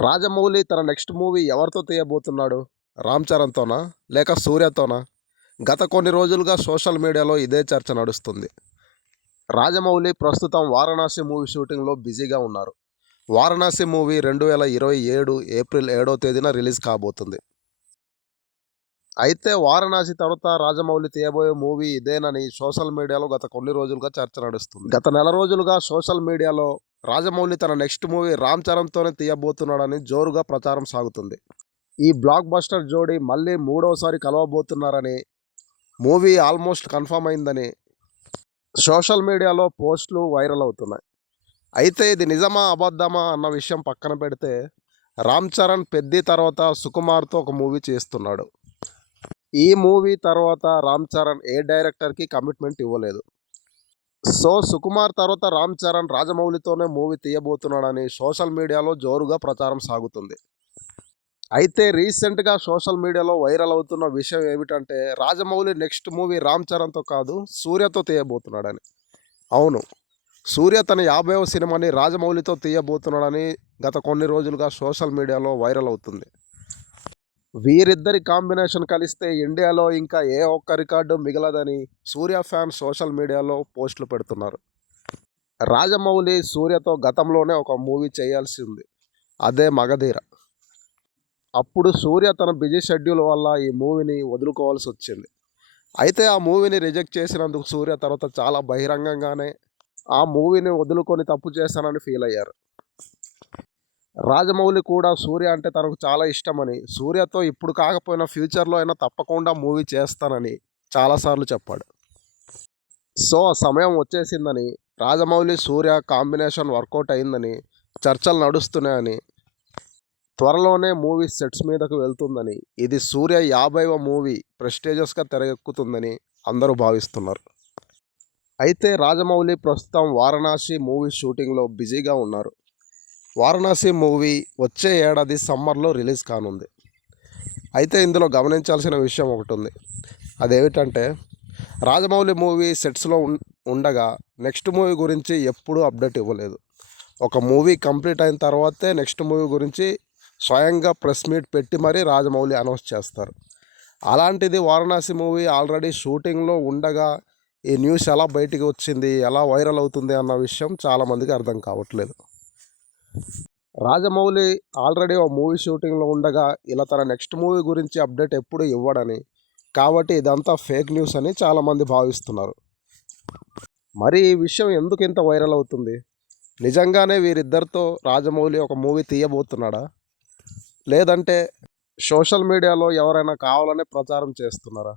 రాజమౌళి తన next movie ఎవరితో తీయబోతున్నాడు? రామ్ చరణ్‌తోనా? లేక సూర్యతోనా? గత కొన్ని రోజులుగా సోషల్ మీడియాలో ఇదే చర్చ నడుస్తుంది. రాజమౌళి ప్రస్తుతం 'వారణాసి' మూవీ షూటింగ్‌లో బిజీగా ఉన్నారు. 'వారణాసి' మూవీ 2027 ఏప్రిల్ 7వ తేదీన రిలీజ్ కాబోతుంది. అయితే 'వారణాసి' తర్వాత రాజమౌళి తీయబోయే మూవీ ఇదేనని సోషల్ మీడియాలో గత కొన్ని రోజులుగా చర్చ నడుస్తుంది. గత నెల రోజులుగా సోషల్ మీడియాలో రాజమౌళి తన నెక్స్ట్ మూవీ 'రామ్ చరణ్‌తోనే తీయబోతున్నాడని జోరుగా ప్రచారం సాగుతుంది. ఈ బ్లాక్ బస్టర్ జోడీ మళ్ళీ మూడోసారి కలవబోతున్నారని, మూవీ ఆల్మోస్ట్ కన్ఫర్మ్ అయిందని సోషల్ మీడియాలో పోస్టులు వైరల్ అవుతున్నాయి. అయితే ఇది నిజమా అబద్ధమా అన్న విషయం పక్కన పెడితే, రామ్ చరణ్ 'పెద్ది' తర్వాత సుకుమార్తో ఒక మూవీ చేస్తున్నాడు. ఈ మూవీ తర్వాత రామ్ చరణ్ ఏ డైరెక్టర్కి కమిట్మెంట్ ఇవ్వలేదు. సో సుకుమార్ తర్వాత రామ్ చరణ్ రాజమౌళితోనే మూవీ తీయబోతున్నాడని సోషల్ మీడియాలో జోరుగా ప్రచారం సాగుతుంది. అయితే రీసెంట్గా సోషల్ మీడియాలో వైరల్ అవుతున్న విషయం ఏమిటంటే, రాజమౌళి నెక్స్ట్ మూవీ రామ్ చరణ్తో కాదు సూర్యతో తీయబోతున్నాడని. అవును, సూర్య తన 50వ సినిమాని రాజమౌళితో తీయబోతున్నాడని గత కొన్ని రోజులుగా సోషల్ మీడియాలో వైరల్ అవుతుంది. వీరిద్దరి కాంబినేషన్ కలిస్తే ఇండియాలో ఇంకా ఏ ఒక్క రికార్డు మిగలదని సూర్య ఫ్యాన్స్ సోషల్ మీడియాలో పోస్టులు పెడుతున్నారు. రాజమౌళి సూర్యతో గతంలోనే ఒక మూవీ చేయాల్సి ఉంది, అదే మగధీర. అప్పుడు సూర్య తన బిజీ షెడ్యూల్ వల్ల ఈ మూవీని వదులుకోవాల్సి వచ్చింది. అయితే ఆ మూవీని రిజెక్ట్ చేసినందుకు సూర్య తర్వాత చాలా బహిరంగంగానే ఆ మూవీని వదులుకొని తప్పు చేశానని ఫీల్ అయ్యారు. రాజమౌళి కూడా సూర్య అంటే తనకు చాలా ఇష్టమని, సూర్యతో ఇప్పుడు కాకపోయినా ఫ్యూచర్లో అయినా తప్పకుండా మూవీ చేస్తానని చాలాసార్లు చెప్పాడు. సో ఆ సమయం వచ్చేసిందని, రాజమౌళి సూర్య కాంబినేషన్ వర్కౌట్ అయిందని చర్చలు నడుస్తున్నాయని, త్వరలోనే మూవీ సెట్స్ మీదకు వెళ్తుందని, ఇది సూర్య 50వ మూవీ ప్రెస్టీజియస్గా తెరకెక్కుతుందని అందరూ భావిస్తున్నారు. అయితే రాజమౌళి ప్రస్తుతం 'వారణాసి' మూవీ షూటింగ్లో బిజీగా ఉన్నారు. 'వారణాసి' మూవీ వచ్చే ఏడాది సమ్మర్లో రిలీజ్ కానుంది. అయితే ఇందులో గమనించాల్సిన విషయం ఒకటి ఉంది. అదేమిటంటే, రాజమౌళి మూవీ సెట్స్లో ఉండగా నెక్స్ట్ మూవీ గురించి ఎప్పుడూ అప్డేట్ ఇవ్వలేదు. ఒక మూవీ కంప్లీట్ అయిన తర్వాతే నెక్స్ట్ మూవీ గురించి స్వయంగా ప్రెస్ మీట్ పెట్టి మరీ రాజమౌళి అనౌన్స్ చేస్తారు. అలాంటిది 'వారణాసి' మూవీ ఆల్రెడీ షూటింగ్లో ఉండగా ఈ న్యూస్ ఎలా బయటికి వచ్చింది, ఎలా వైరల్ అవుతుంది అన్న విషయం చాలామందికి అర్థం కావట్లేదు. రాజమౌళి ఆల్రెడీ ఓ మూవీ షూటింగ్లో ఉండగా ఇలా తన నెక్స్ట్ మూవీ గురించి అప్డేట్ ఎప్పుడు ఇవ్వడని, కాబట్టి ఇదంతా ఫేక్ న్యూస్ అని చాలామంది భావిస్తున్నారు. మరి ఈ విషయం ఎందుకు ఇంత వైరల్ అవుతుంది? నిజంగానే వీరిద్దరితో రాజమౌళి ఒక మూవీ తీయబోతున్నాడా, లేదంటే సోషల్ మీడియాలో ఎవరైనా కావాలనే ప్రచారం చేస్తున్నారా?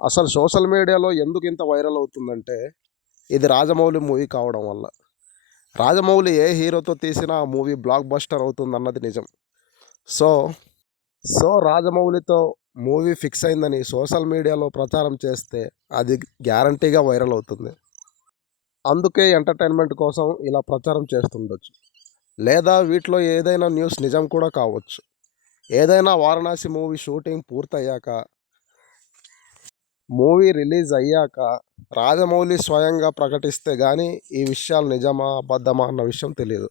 అసలు సోషల్ మీడియాలో ఎందుకు ఇంత వైరల్ అవుతుందంటే, ఇది రాజమౌళి మూవీ కావడం వల్ల. రాజమౌళి ఏ హీరోతో తీసినా ఆ మూవీ బ్లాక్ బస్టర్ అవుతుందన్నది నిజం. సో రాజమౌళితో మూవీ ఫిక్స్ అయిందని సోషల్ మీడియాలో ప్రచారం చేస్తే అది గ్యారంటీగా వైరల్ అవుతుంది. అందుకే ఎంటర్టైన్మెంట్ కోసం ఇలా ప్రచారం చేస్తుండొచ్చు, లేదా వీటిలో ఏదైనా న్యూస్ నిజం కూడా కావచ్చు. ఏదైనా 'వారణాసి' మూవీ షూటింగ్ పూర్తయ్యాక, మూవీ రిలీజ్ అయ్యాక రాజమౌళి స్వయంగా ప్రకటిస్తే కానీ ఈ విషయాలు నిజమా అబద్ధమా అన్న విషయం తెలియదు.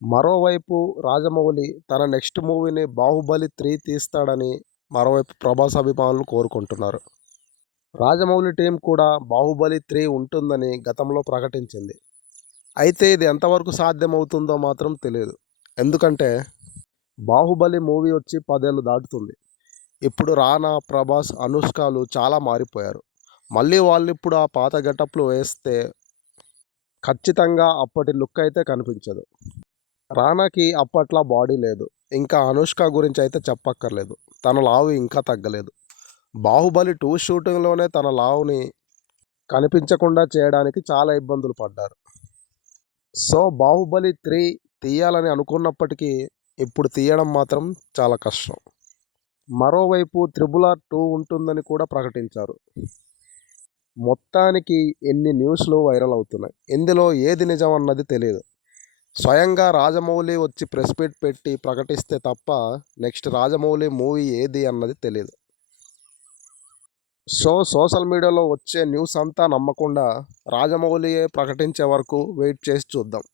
మరోవైపు రాజమౌళి తన నెక్స్ట్ మూవీని 'బాహుబలి 3' తీస్తాడని మరోవైపు ప్రభాస్ అభిమానులు కోరుకుంటున్నారు. రాజమౌళి టీం కూడా 'బాహుబలి 3' ఉంటుందని గతంలో ప్రకటించింది. అయితే ఇది ఎంతవరకు సాధ్యమవుతుందో మాత్రం తెలియదు. ఎందుకంటే 'బాహుబలి' మూవీ వచ్చి 10 ఏళ్ళు దాటుతుంది. ఇప్పుడు రానా, ప్రభాస్, అనుష్కలు చాలా మారిపోయారు. మళ్ళీ వాళ్ళు ఇప్పుడు ఆ పాత గెటప్లు వేస్తే ఖచ్చితంగా అప్పటి లుక్ అయితే కనిపించదు. రానాకి అప్పట్లా బాడీ లేదు. ఇంకా అనుష్క గురించి అయితే చెప్పక్కర్లేదు, తన లావు ఇంకా తగ్గలేదు. 'బాహుబలి 2' షూటింగ్లోనే తన లావుని కనిపించకుండా చేయడానికి చాలా ఇబ్బందులు పడ్డారు. సో 'బాహుబలి 3' తీయాలని అనుకున్నప్పటికీ ఇప్పుడు తీయడం మాత్రం చాలా కష్టం. మరోవైపు 'RRR 2' ఉంటుందని కూడా ప్రకటించారు. మొత్తానికి ఎన్ని న్యూస్లు వైరల్ అవుతున్నాయి. ఇందులో ఏది నిజం అన్నది తెలియదు. స్వయంగా రాజమౌళి వచ్చి ప్రెస్ మీట్ పెట్టి ప్రకటిస్తే తప్ప నెక్స్ట్ రాజమౌళి మూవీ ఏది అన్నది తెలియదు. సో సోషల్ మీడియాలో వచ్చే న్యూస్ అంతా నమ్మకుండా రాజమౌళియే ప్రకటించే వరకు వెయిట్ చేసి చూద్దాం.